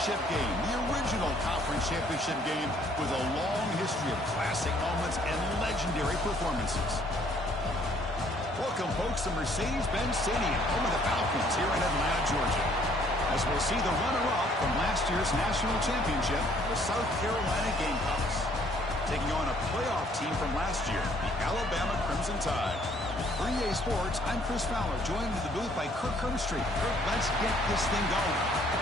championship game, the original conference championship game with a long history of classic moments and legendary performances. Welcome, folks, to Mercedes-Benz Stadium, home of the Falcons here in Atlanta, Georgia, as we'll see the runner-up from last year's national championship, the South Carolina Gamecocks, taking on a playoff team from last year, the Alabama Crimson Tide. For EA Sports, I'm Chris Fowler, joined in the booth by Kirk Herbstreit. Kirk, let's get this thing going.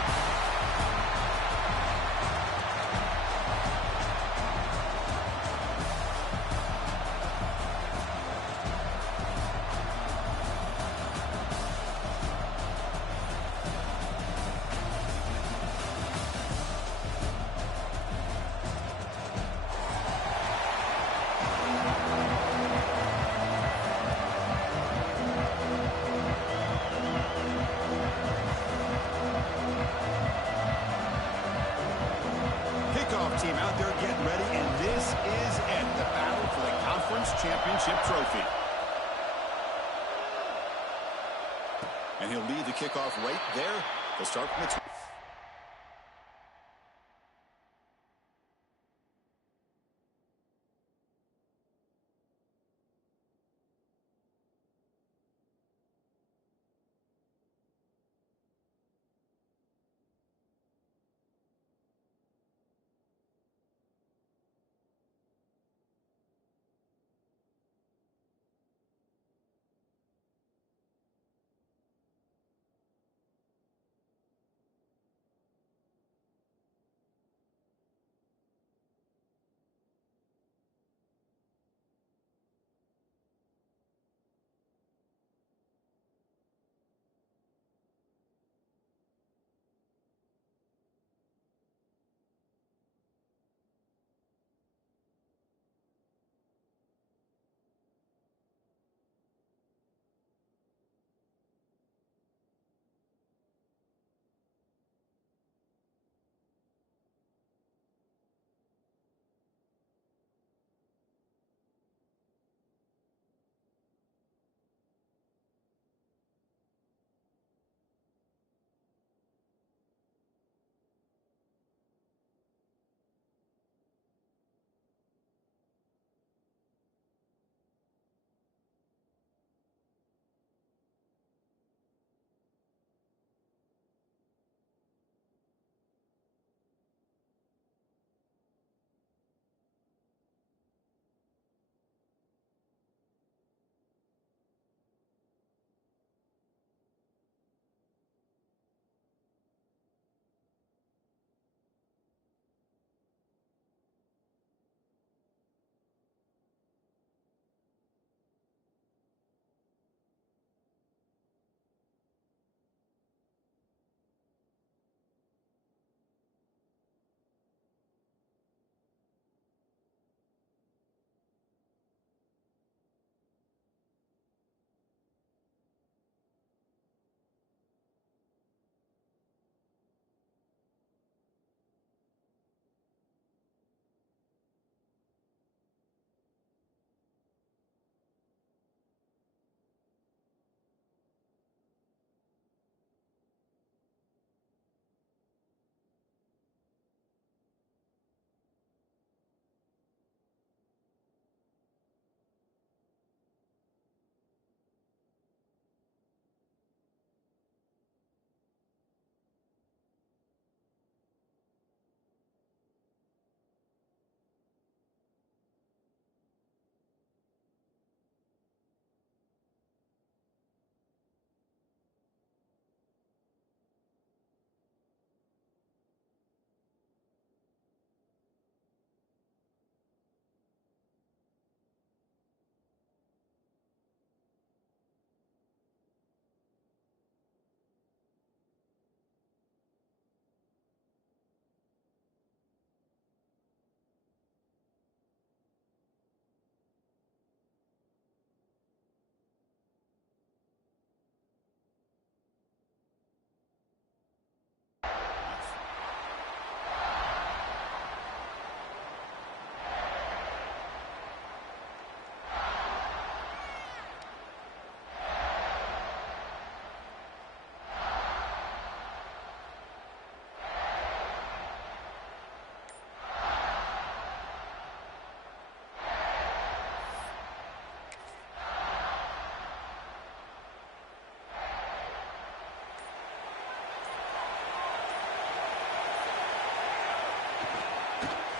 Team out there getting ready, and this is it, the battle for the conference championship trophy. And he'll lead the kickoff right there. He'll start from the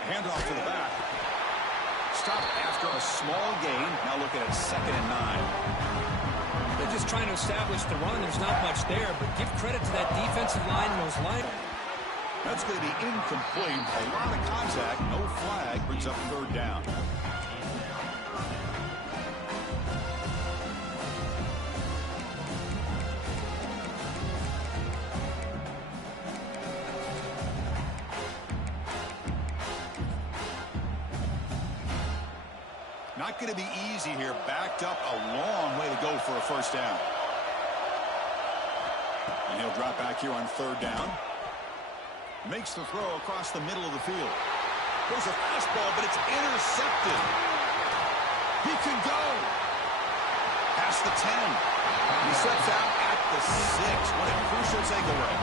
Handoff to the back. Stop after a small gain. Now looking at 2nd and 9. They're just trying to establish the run. There's not much there, but give credit to that defensive line and those line. That's going to be incomplete. A lot of contact. No flag. Brings up 3rd down. Not going to be easy here. Backed up a long way to go for a 1st down. And he'll drop back here on 3rd down. Makes the throw across the middle of the field. There's a fastball, but it's intercepted. He can go. Past the 10. He steps out at the 6. What a crucial takeaway.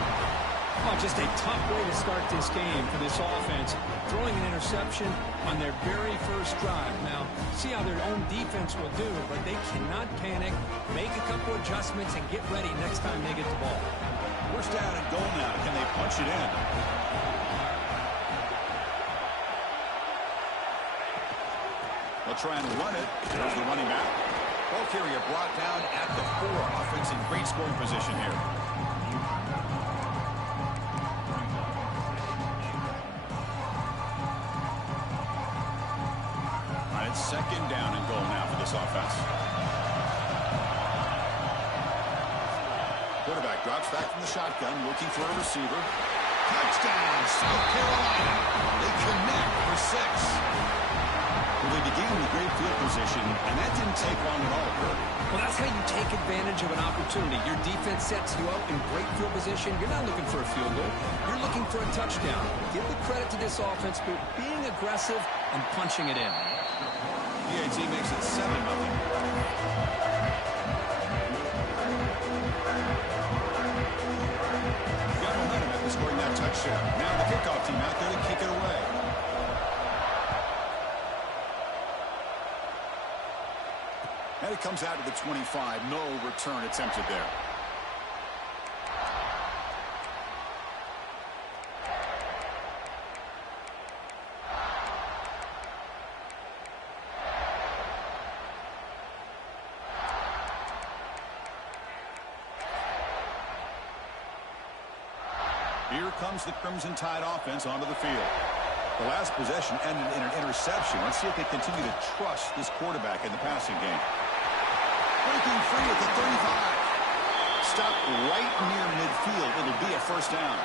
Oh, just a tough way to start this game for this offense. Throwing an interception on their very first drive. Now, see how their own defense will do, but they cannot panic, make a couple adjustments, and get ready next time they get the ball. 1st down and goal now. Can they punch it in? They'll try and run it. There's the running back. Ball carrier brought down at the 4. Offense in great scoring position here. It's 2nd down and goal now for this offense. Quarterback drops back from the shotgun, looking for a receiver. Touchdown, South Carolina. They connect for 6. Well, they began with great field position, and that didn't take long at all, Kurt. Well, that's how you take advantage of an opportunity. Your defense sets you up in great field position. You're not looking for a field goal. You're looking for a touchdown. Give the credit to this offense for being aggressive and punching it in. BAT makes it 7-0. Got momentum after scoring that touchdown. Now the kickoff team out there to kick it away. And it comes out to the 25. No return attempted there. Here comes the Crimson Tide offense onto the field. The last possession ended in an interception. Let's see if they continue to trust this quarterback in the passing game. Breaking free at the 35. Stopped right near midfield. It'll be a 1st down.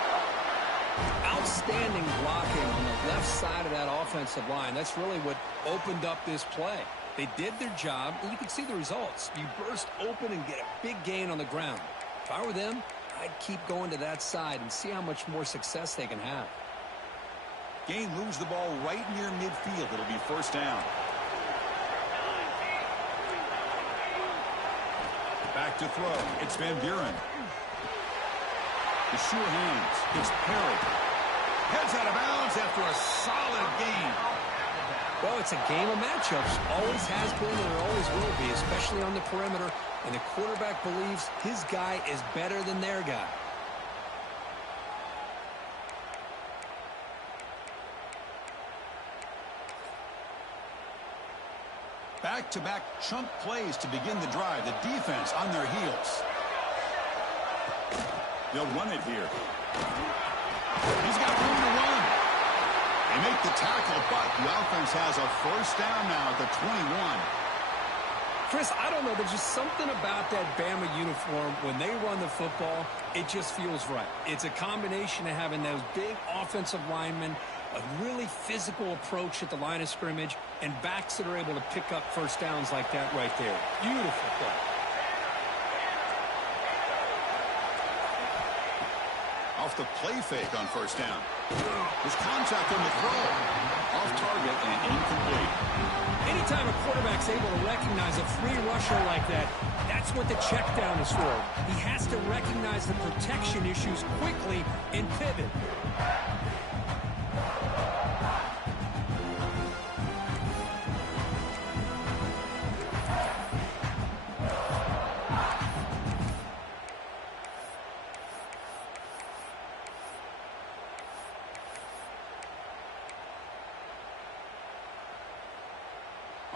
Outstanding blocking on the left side of that offensive line. That's really what opened up this play. They did their job, and you can see the results. You burst open and get a big gain on the ground. If I were them, I'd keep going to that side and see how much more success they can have. Gain moves the ball right near midfield. It'll be 1st down. Back to throw. It's Van Buren. The sure hands. It's Perry. Heads out of bounds after a solid gain. Well, it's a game of matchups. Always has been and it always will be, especially on the perimeter. And the quarterback believes his guy is better than their guy. Back-to-back chunk plays to begin the drive. The defense on their heels. They'll run it here. He's got room to run. They make the tackle, but the offense has a 1st down now at the 21. Chris, I don't know. There's just something about that BAMA uniform. When they run the football, it just feels right. It's a combination of having those big offensive linemen, a really physical approach at the line of scrimmage, and backs that are able to pick up 1st downs like that right there. Beautiful play. Off the play fake on 1st down. There's contact on the throw. Off target and incomplete. Anytime a quarterback's able to recognize a free rusher like that, that's what the check down is for. He has to recognize the protection issues quickly and pivot.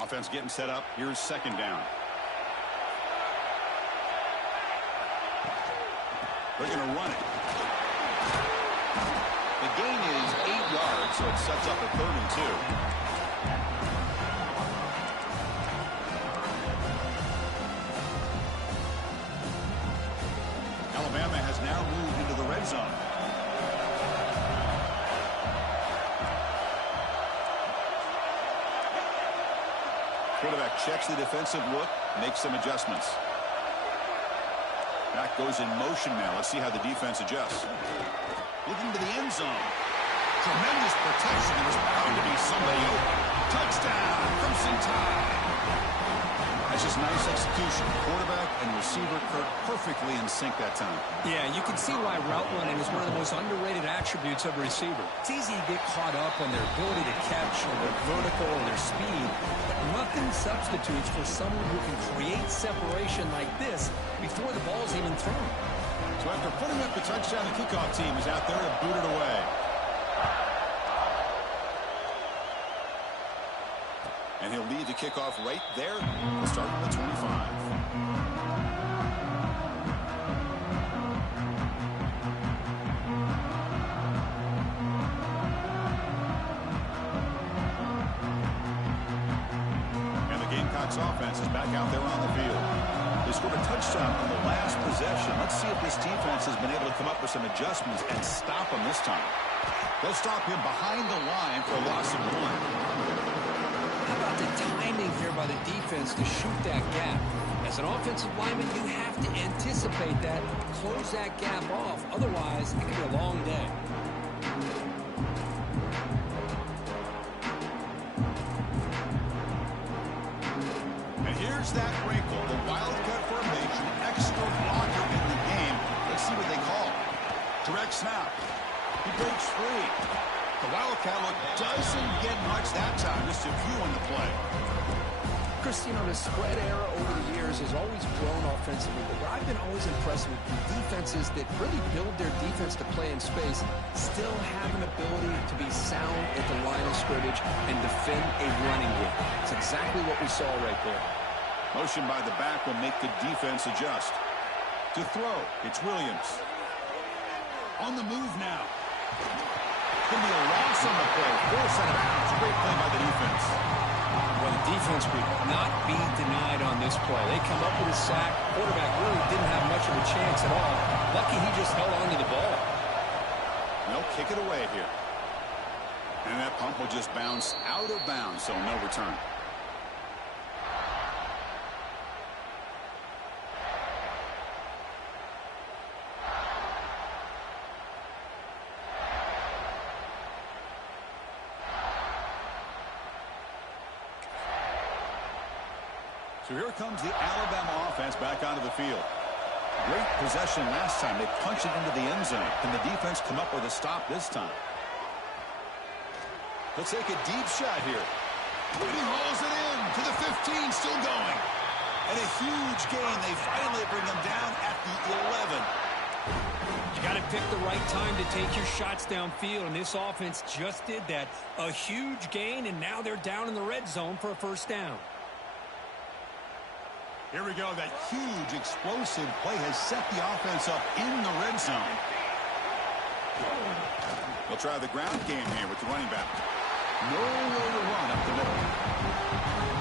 Offense getting set up. Here's second down. They're going to run it. The gain is 8 yards, so it sets up a 3rd and 2. Alabama has now moved into the red zone. Quarterback checks the defensive look, makes some adjustments. Back goes in motion now. Let's see how the defense adjusts. Looking to the end zone. Tremendous protection. There's bound to be somebody open. Touchdown, Crimson Tide. That's just nice execution. Quarterback and receiver perfectly in sync that time. Yeah, you can see why route running is one of the most underrated attributes of a receiver. It's easy to get caught up on their ability to catch or their vertical or their speed, but nothing substitutes for someone who can create separation like this before the ball's even thrown. So after putting up the touchdown, the kickoff team is out there to boot it away. And he'll lead the kickoff right there. We'll start at the 25. And the Gamecocks offense is back out there on the field. They scored a touchdown on the last possession. Let's see if this defense has been able to come up with some adjustments and stop him this time. They'll stop him behind the line for a loss of 1. How about the timing here by the defense to shoot that gap? As an offensive lineman, you have to anticipate that, close that gap off. Otherwise, it could be a long day. And here's that wrinkle, the wildcat formation, extra blocker in the game. Let's see what they call. Direct snap. He breaks free. The Wildcat look doesn't get much that time, just a few on the play. Chris, the spread era over the years has always grown offensively, but I've been always impressed with the defenses that really build their defense to play in space, still have an ability to be sound at the line of scrimmage and defend a running game. It's exactly what we saw right there. Motion by the back will make the defense adjust. To throw, it's Williams. On the move now. Going to be a loss on the play. Force out of bounds. Great play by the defense. Well, the defense would not be denied on this play. They come up with a sack. Quarterback really didn't have much of a chance at all. Lucky he just held on to the ball. They'll kick it away here. And that pump will just bounce out of bounds, so no return. So here comes the Alabama offense back onto the field. Great possession last time. They punch it into the end zone. Can the defense come up with a stop this time? Let's take a deep shot here. And he hauls it in to the 15, still going. And a huge gain. They finally bring him down at the 11. You got to pick the right time to take your shots downfield, and this offense just did that. A huge gain, and now they're down in the red zone for a first down. Here we go. That huge explosive play has set the offense up in the red zone. They'll try the ground game here with the running back. Nowhere to run up the middle.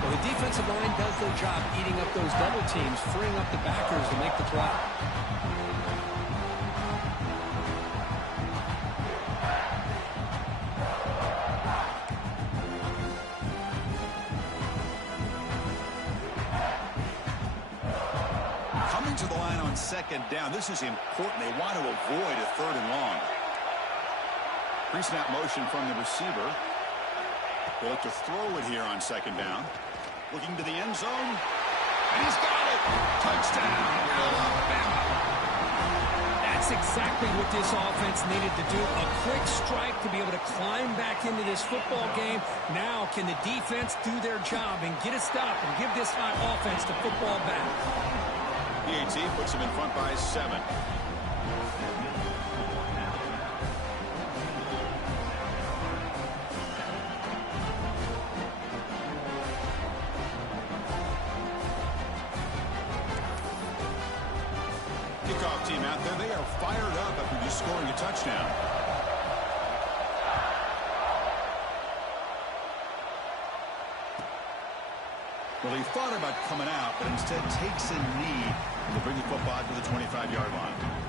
Well, the defensive line does their job eating up those double teams, freeing up the backers to make the play. To the line on second down. This is important. They want to avoid a 3rd and long. Pre-snap motion from the receiver. They look to throw it here on second down. Looking to the end zone. And he's got it. Touchdown, Alabama. That's exactly what this offense needed to do. A quick strike to be able to climb back into this football game. Now can the defense do their job and get a stop and give this hot offense the football back? PAT puts him in front by 7. kickoff team out there. They are fired up after just scoring a touchdown. Well, he thought about coming out, but instead takes a knee to bring the football to the 25-yard line.